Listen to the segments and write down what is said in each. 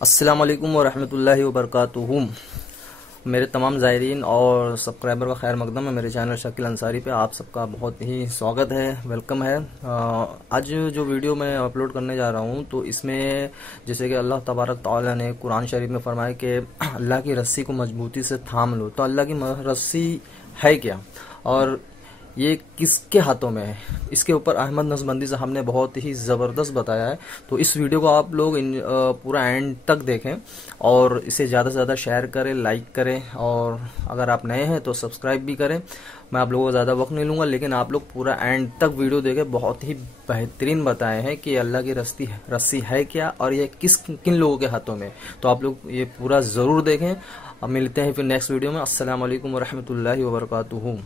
अस्सलाम वालेकुम वरहमतुल्लाहि वबरकातुहू। मेरे तमाम ज़ायरीन और सब्सक्राइबर का खैर मकदम है। मेरे चैनल शकील अंसारी पे आप सबका बहुत ही स्वागत है, वेलकम है। आज जो वीडियो मैं अपलोड करने जा रहा हूँ तो इसमें जैसे कि अल्लाह तबारक तआला ने कुरान शरीफ में फरमाया कि अल्लाह की रस्सी को मजबूती से थाम लो। तो अल्लाह की रस्सी है क्या और ये किसके हाथों में है, इसके ऊपर अहमद नसबंदी साहब ने बहुत ही ज़बरदस्त बताया है। तो इस वीडियो को आप लोग पूरा एंड तक देखें और इसे ज़्यादा से ज़्यादा शेयर करें, लाइक करें, और अगर आप नए हैं तो सब्सक्राइब भी करें। मैं आप लोगों को ज़्यादा वक्त नहीं लूँगा, लेकिन आप लोग पूरा एंड तक वीडियो देखें। बहुत ही बेहतरीन बताए हैं कि अल्लाह की रस्सी है क्या और ये किन लोगों के हाथों में। तो आप लोग ये पूरा ज़रूर देखें। अब मिलते हैं फिर नेक्स्ट वीडियो में। अस्सलाम वालेकुम वरहमतुल्लाहि वबरकातुहू।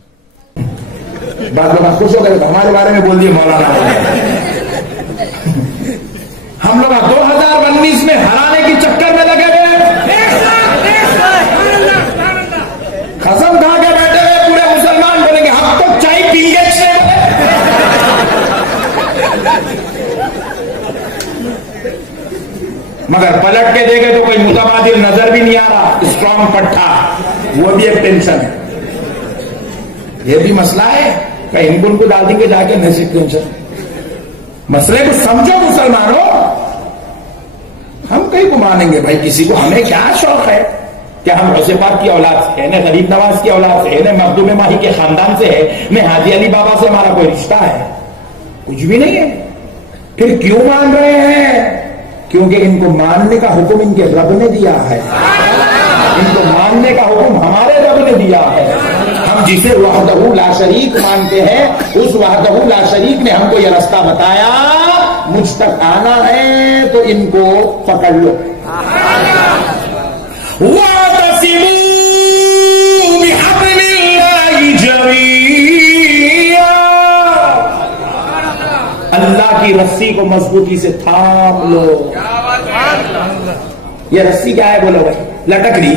बात लोग खुश हो गए तो हमारे बारे में बोल दिए मौलाना। हम लोग 2019 में हराने की चक्कर में लगे हुए, कसम खा के बैठे हुए पूरे मुसलमान बोलेंगे हम तो चाय पीएंगे से। मगर पलट के देखे तो कोई मुतबादिल नजर भी नहीं आ रहा। स्ट्रॉन्ग पट्टा वो भी एक टेंशन है। ये भी मसला है, कहीं इनको उनको डाल देंगे जाके नैतिक टेंशन। मसले को समझो मुसलमानों, हम कहीं को मानेंगे भाई किसी को। हमें क्या शौक है, क्या हम गौसे पाक की औलाद से है, न गरीब नवाज की औलाद से है, न मखदूम माही के खानदान से है, न हाजी अली बाबा से हमारा कोई रिश्ता है? कुछ भी नहीं है। फिर क्यों मान रहे हैं? क्योंकि इनको मानने का हुक्म इनके रब ने दिया है। इनको मानने का हुक्म हमारे रब ने दिया है। हम जिसे वहदहू ला शरीक मानते हैं, उस वहदहू ला शरीक ने हमको यह रास्ता बताया। मुझ तक आना है तो इनको पकड़ लो। वातसिमू बिहब्लिल्लाहि जमीआ, अल्लाह की रस्सी को मजबूती से थाम लो। ये रस्सी क्या है बोलो भाई? लटकड़ी।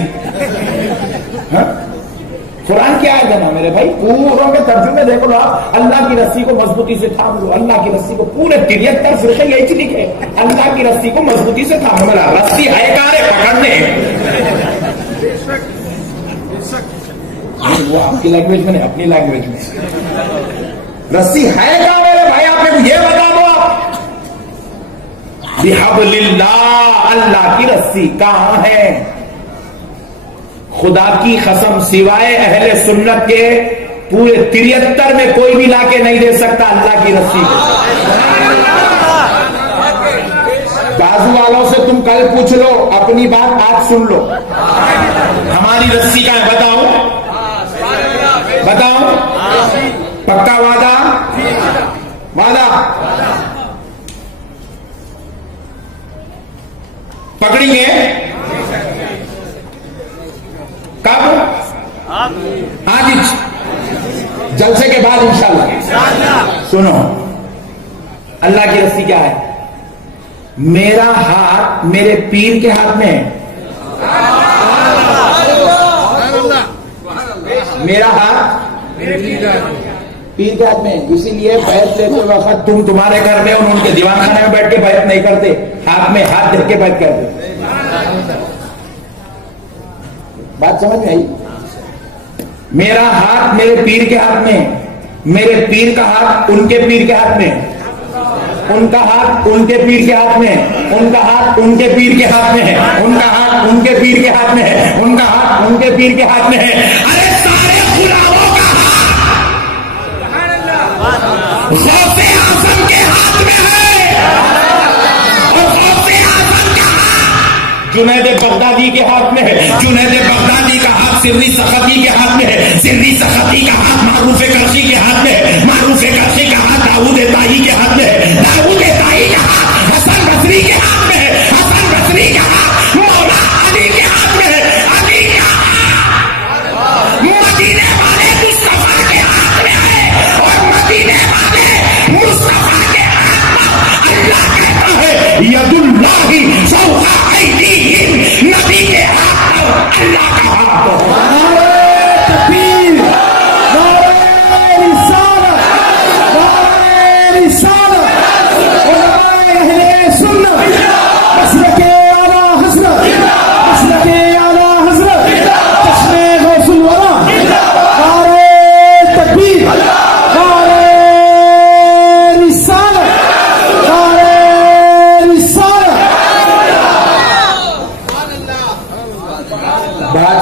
कुरान क्या है ना मेरे भाई, पूरों के तर्जुमे देखो ना। अल्लाह की रस्सी को मजबूती से थाम लो। अल्लाह की रस्सी को पूरे 73 फिरके यही लिखे, अल्लाह की रस्सी को मजबूती से थाम लो। रस्सी है कारे पकड़ने, वो आपकी लैंग्वेज में नहीं, अपनी लैंग्वेज में। रस्सी है क्या मेरे भाई? आप मेरे को ये बता दो। आप बिहब्लिल्लाह, अल्लाह की रस्सी कहां है? खुदा की कसम, सिवाय अहले सुन्नत के पूरे 73 में कोई भी लाके नहीं दे सकता अल्लाह की रस्सी को। बाजू वालों से तुम कल पूछ लो, अपनी बात आज सुन लो। हमारी रस्सी का है, बताओ बताओ। पक्का वादा? वादा पकड़ेंगे कब? आज जलसे के बाद इंशाल्लाह। सुनो, अल्लाह की रस्सी क्या है? मेरा हाथ मेरे पीर के हाथ में है। मेरा हाथ पीर के हाथ में। इसीलिए बैत लेते वक्त तुम तुम्हारे घर में उनके दीवान खाने में बैठ के बैत नहीं करते, हाथ में हाथ धर के बैत करते। बात समझ में आई? मेरा हाथ मेरे पीर के हाथ में, मेरे पीर का हाथ उनके पीर के हाथ में, उनका हाथ उनके पीर के हाथ में, उनका हाथ उनके पीर के हाथ में है, उनका हाथ उनके पीर के हाथ में है, उनका हाथ उनके पीर के हाथ में है। अरे सारे गुलामों का हाथ गौसे आज़म के हाथ में है, और गौसे आज़म का हाथ जुनैद बगदादी के हाथ में है, जुनैद बगदादी का हाथ सिर्री सखती के हाथ में है, सिर्री सखती का हाथ मारूफ करशी के हाथ में है, मारूफ करशी का हाथ दाऊद ताई के हाथ में है, दाऊद ताई का हाथ हसन बसरी के हाथ में है, हसन बसरी का हाथ मौला अली के हाथ में है, अली का हाथ मदीने वाले मुस्तफा के हाथ में है, और मदीने वाले मुस्तफा के हाथ में अल्लाह कहता है यदुल्लाहि फौका ऐदीहिम, नबी के हाथ अल्लाह का हाथ।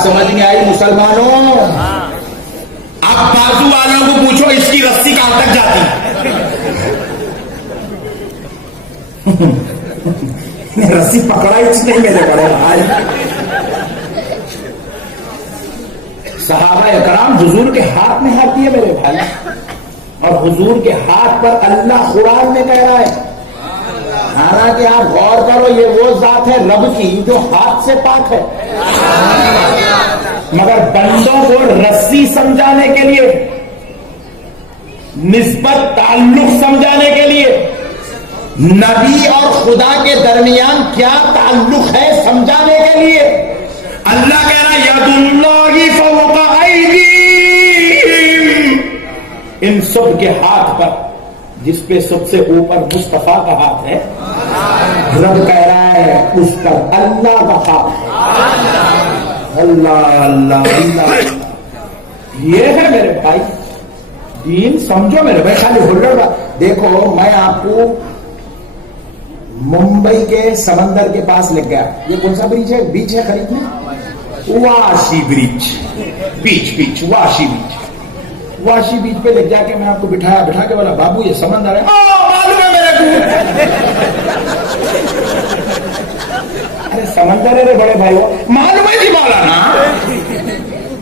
समझ में आई मुसलमानों? अब बाजू वालों को पूछो इसकी रस्सी कहां तक जाती है? रस्सी पकड़ा ही नहीं मेरे बड़े भाई। सहाबा इकराम हुजूर के हाथ में हाथी है मेरे भाई, और हुजूर के हाथ पर अल्लाह कुरान में कह रहा है। हालांकि आप गौर करो, ये वो जात है रब की जो हाथ से पाक है, मगर बंदों को रस्सी समझाने के लिए, निस्बत ताल्लुक समझाने के लिए, नबी और खुदा के दरमियान क्या ताल्लुक है समझाने के लिए अल्लाह कह रहा है यदुल्लाहि फौका अयदीहिम, इन सब के हाथ पर, जिसपे सबसे ऊपर मुस्तफा का हाथ है, रब कह रहा है उस पर अल्लाह का हाथ है। अल्लाह अल्लाह अल्लाह। ये है मेरे भाई दीन, समझो मेरे भाई। खाली हुल्लड़ देखो, मैं आपको मुंबई के समंदर के पास ले गया। ये कौन सा ब्रिज है? बीच है खरीद में, वाशी ब्रिज, बीच वाशी ब्रिज। वाशी बीच पे ले जाके मैं आपको बिठा के बोला बाबू ये समंदर है। मालूम है मेरे को। अरे समंदर है रे बड़े भाई, वो मालूम है जी मौलाना।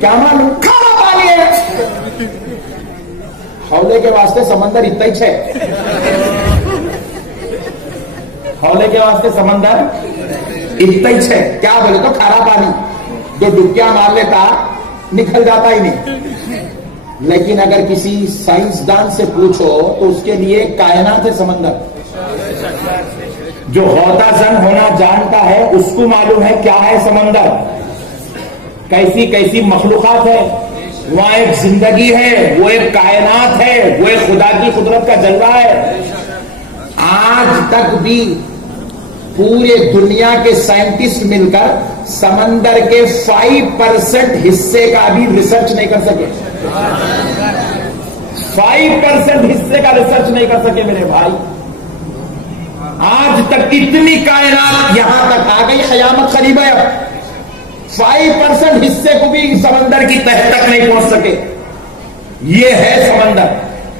क्या मालूम? खारा पानी है। हौले के वास्ते समंदर इतना ही है, हौले के वास्ते समंदर इतना ही है। क्या बोले तो खारा पानी, जो डुबकियां मार लेता निकल जाता ही नहीं। लेकिन अगर किसी साइंसदान से पूछो तो उसके लिए कायनात है समंदर। जो गौताजन होना जानता है उसको मालूम है क्या है समंदर, कैसी कैसी मखलूकात है वहां। एक जिंदगी है, वो एक कायनात है, वो एक खुदा की कुदरत का जलवा है। आज तक भी पूरे दुनिया के साइंटिस्ट मिलकर समंदर के 5% हिस्से का भी रिसर्च नहीं कर सके। 5% हिस्से का रिसर्च नहीं कर सके मेरे भाई। आज तक इतनी कायनात यहां तक आ गई, कयामत करीब है। अब 5% हिस्से को भी समंदर की तह तक नहीं पहुंच सके। ये है समंदर।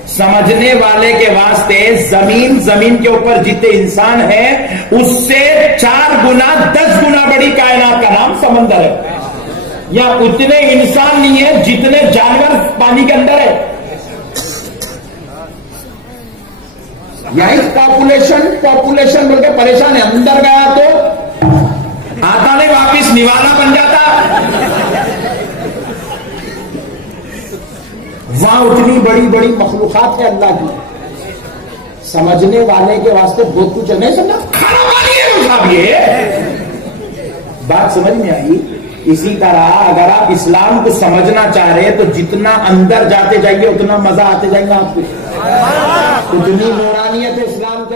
समझने वाले के वास्ते जमीन के ऊपर जितने इंसान हैं उससे 4 गुना 10 गुना बड़ी कायनात का नाम समंदर है। या उतने इंसान नहीं है जितने जानवर पानी के अंदर है। यही पॉपुलेशन बोल के परेशान है। अंदर गया तो आता नहीं, वापिस निवाला बन जाता। वहां उतनी बड़ी बड़ी मखलूकात है अल्लाह की। समझने वाले के वास्ते बहुत कुछ है। नहीं समझा? खाना पानी है साहब। ये बात समझ में आई? इसी तरह अगर आप इस्लाम को समझना चाह रहे हैं तो जितना अंदर जाते जाएंगे उतना मजा आते जाएगा आपको। उतनी नूरानियत इस्लाम के